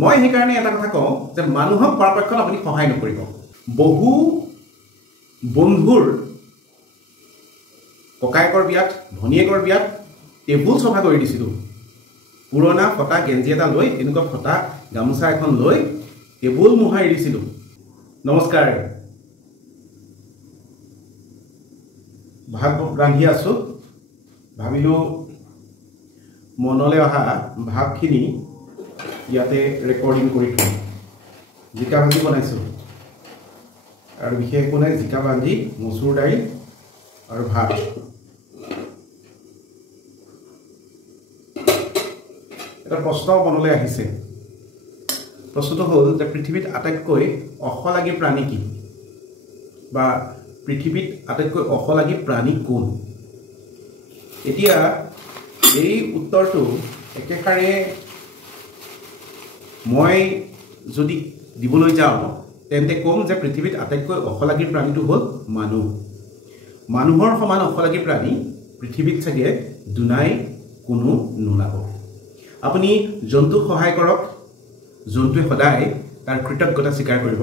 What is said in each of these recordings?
মই সেইকাৰণে এটা কথা কওঁ যে মানুহক পৰাপক্ষত আপুনি সহায় নকৰিব। বহু বন্ধুৰ ককায়েকৰ বিয়াত ভনীয়েকৰ বিয়াত টেবুল চফা কৰি দিছিলোঁ। পুৰণা ফটা গেঞ্জি এটা লৈ এনেকুৱা ফটা গামোচা এখন লৈ টেবুল মোহাৰি দিছিলোঁ। নমস্কাৰ। ভাত ৰান্ধি আছোঁ, ভাবিলোঁ মনলৈ অহা ভাৱখিনি ইয়াতে ৰেকৰ্ডিং কৰি থওঁ। জিকা ভাজি বনাইছোঁ আৰু বিশেষ একো নাই, জিকা ভাজি, মচুৰ দাইল আৰু ভাত। এটা প্ৰশ্ন মনলৈ আহিছে। প্ৰশ্নটো হ'ল যে পৃথিৱীত আটাইতকৈ অশলাগী প্ৰাণী কি, বা পৃথিৱীত আটাইতকৈ অশলাগী প্ৰাণী কোন? এতিয়া এই উত্তৰটো একেষাৰে মই যদি দিবলৈ যাওঁ তেন্তে ক'ম যে পৃথিৱীত আটাইতকৈ অশলাগী প্ৰাণীটো হ'ল মানুহ। মানুহৰ সমান অশলাগী প্ৰাণী পৃথিৱীত চাগে দুনাই কোনো নোলাব। আপুনি জন্তুক সহায় কৰক, জন্তুৱে সদায় তাৰ কৃতজ্ঞতা স্বীকাৰ কৰিব।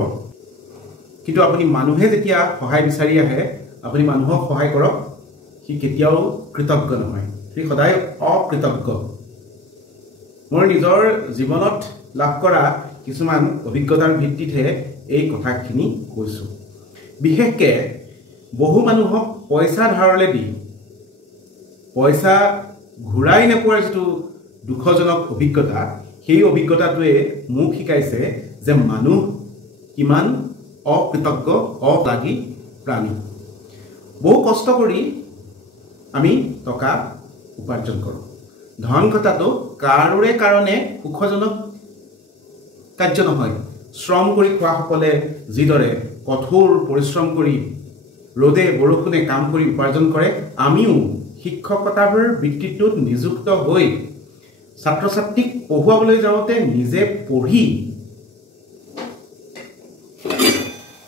কিন্তু আপুনি মানুহে যেতিয়া সহায় বিচাৰি আহে, আপুনি মানুহক সহায় কৰক, সি কেতিয়াও কৃতজ্ঞ নহয়, সি সদায় অকৃতজ্ঞ। মোৰ নিজৰ জীৱনত লাভ কৰা কিছুমান অভিজ্ঞতাৰ ভিত্তিতহে এই কথাখিনি কৈছোঁ। বিশেষকৈ বহু মানুহক পইচা ধাৰলৈ দি পইচা ঘূৰাই নোপোৱাৰ যিটো দুখজনক অভিজ্ঞতা, সেই অভিজ্ঞতাটোৱে মোক শিকাইছে যে মানুহ কিমান অকৃতজ্ঞ, অশলাগী প্ৰাণী। বহু কষ্ট কৰি আমি টকা উপাৰ্জন কৰোঁ। ধন ঘটাটো কাৰোৰে কাৰণে সুখজনক কাৰ্য নহয়। শ্ৰম কৰি খোৱাসকলে যিদৰে কঠোৰ পৰিশ্ৰম কৰি ৰ'দে বৰষুণে কাম কৰি উপাৰ্জন কৰে, আমিও শিক্ষকতাৰ বৃত্তিটোত নিযুক্ত হৈ ছাত্ৰ ছাত্ৰীক পঢ়ুৱাবলৈ যাওঁতে নিজে পঢ়ি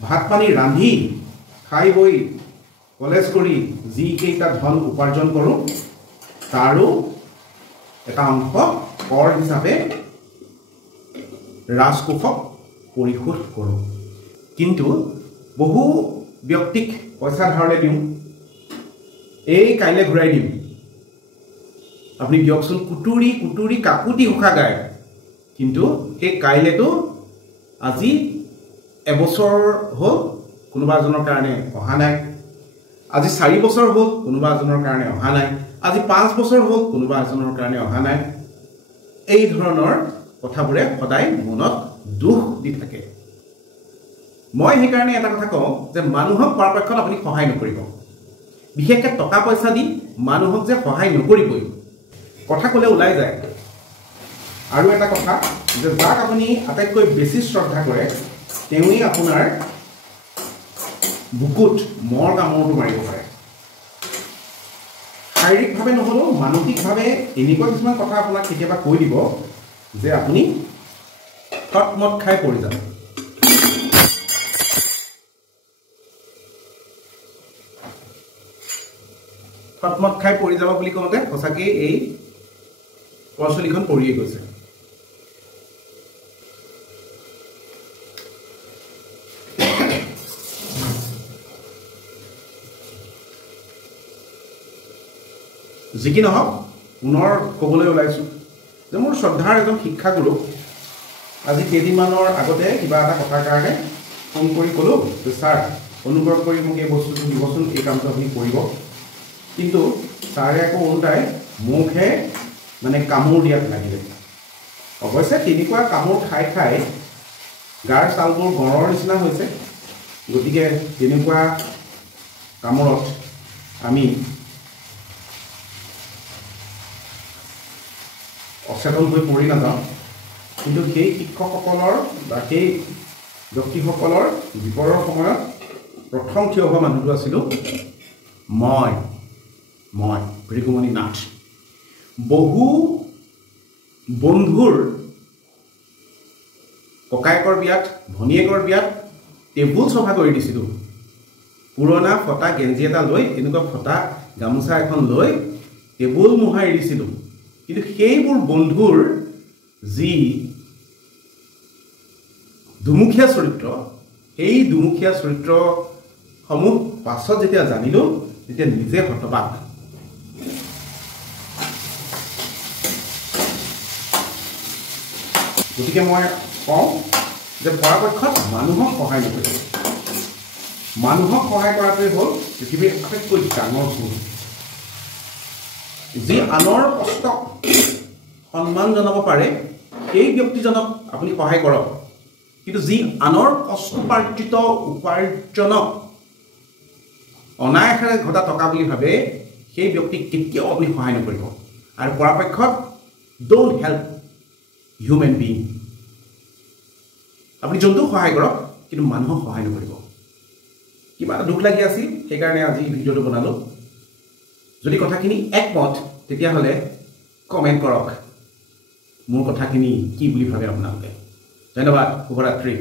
ভাত পানী ৰান্ধি খাই বৈ কলেজ কৰি যিকেইটা ধন উপাৰ্জন কৰোঁ তাৰো এটা অংশ কৰ হিচাপে ৰাজকোষক পৰিশোধ কৰোঁ। কিন্তু বহু ব্যক্তিক পইচা ধাৰলৈ দিওঁ, এই কাইলৈ ঘূৰাই দিম। আপুনি দিয়কচোন, কুটুৰি কুটুৰি কাকুতি ঘোষা গায়, কিন্তু সেই কাইলেতো আজি এবছৰ হ'ল কোনোবা এজনৰ কাৰণে অহা নাই, আজি 4 বছৰ হ'ল কোনোবা এজনৰ কাৰণে অহা নাই, আজি 5 বছৰ হ'ল কোনোবা এজনৰ কাৰণে অহা নাই। এই ধৰণৰ কথাবোৰে সদায় মনত দুখ দি থাকে। মই সেইকাৰণে এটা কথা কওঁ যে মানুহক পৰাপক্ষত আপুনি সহায় নকৰিব। বিশেষকৈ টকা পইচা দি মানুহক যে সহায় নকৰিবই। কথা ক'লে ওলাই যায়। আৰু এটা কথা যে যাক আপুনি আটাইতকৈ বেছি শ্ৰদ্ধা কৰে তেওঁৱেই আপোনাৰ বুকুত মৰ কামোৰটো মাৰিব পাৰে। শাৰীৰিকভাৱে নহ'লেও মানসিকভাৱে এনেকুৱা কিছুমান কথা আপোনাক কেতিয়াবা কৈ দিব যে আপুনি তটমট খাই পৰি যাব। তটমট খাই পৰি যাব বুলি কওঁতে সঁচাকৈ এই প্ৰচলিখন পৰিয়ে গৈছে। যি কি নহওক, পুনৰ ক'বলৈ ওলাইছোঁ যে মোৰ শ্ৰদ্ধাৰ এজন শিক্ষাগুৰু আজি কেইদিনমানৰ আগতে কিবা এটা কথাৰ কাৰণে ফোন কৰি ক'লোঁ যে ছাৰ অনুগ্ৰহ কৰি মোক এই বস্তুটো দিবচোন, এই কামটো আপুনি কৰিব। কিন্তু ছাৰে আকৌ ওলোটাই মোকহে কামোৰ দিয়াত লাগিলে। অৱশ্যে তেনেকুৱা কামোৰ খাই খাই গাৰ ছালবোৰ গঁড়ৰ নিচিনা হৈছে। গতিকে তেনেকুৱা কামোৰত আমি অচেতন হৈ পৰি নাযাওঁ। কিন্তু সেই শিক্ষকসকলৰ বা সেই ব্যক্তিসকলৰ বিপদৰ সময়ত প্ৰথম থিয় হোৱা মানুহটো আছিলোঁ মই ভৃগুমণি নাথ। বহু বন্ধুৰ ককায়েকৰ বিয়াত ভনীয়েকৰ বিয়াত টেবুল চফা কৰি দিছিলোঁ। পুৰণা ফটা গেঞ্জি এটা লৈ এনেকুৱা ফটা গামোচা এখন লৈ টেবুল মোহাৰি দিছিলোঁ। কিন্তু সেইবোৰ বন্ধুৰ যি দুমুখীয়া চৰিত্ৰ, সেই দুমুখীয়া চৰিত্ৰসমূহ পাছত যেতিয়া জানিলোঁ তেতিয়া নিজে হতবাক। গতিকে মই কওঁ যে পৰাপক্ষত মানুহক সহায় নকৰিব। মানুহক সহায় কৰাটোৱে হ'ল পৃথিৱীৰ আটাইতকৈ ডাঙৰ ভুল। যি আনৰ কষ্টক সন্মান জনাব পাৰে সেই ব্যক্তিজনক আপুনি সহায় কৰক, কিন্তু যি আনৰ কষ্টোপাৰ্জিত উপাৰ্জনক অনায়াসেৰে ঘটা টকা বুলি ভাবে সেই ব্যক্তিক কেতিয়াও আপুনি সহায় নকৰিব। আৰু পৰাপক্ষত ডোন্ট হেল্প হিউমেন বিং। আপুনি জন্তুক সহায় কৰক কিন্তু মানুহক সহায় নকৰিব। কিবা এটা দুখ লাগি আছিল, সেইকাৰণে আজি ভিডিঅ'টো বনালোঁ। যদি কথাখিনি একমত তেতিয়াহ'লে কমেণ্ট কৰক মোৰ কথাখিনি কি বুলি ভাবে আপোনালোকে। ধন্যবাদ, শুভৰাত্ৰি।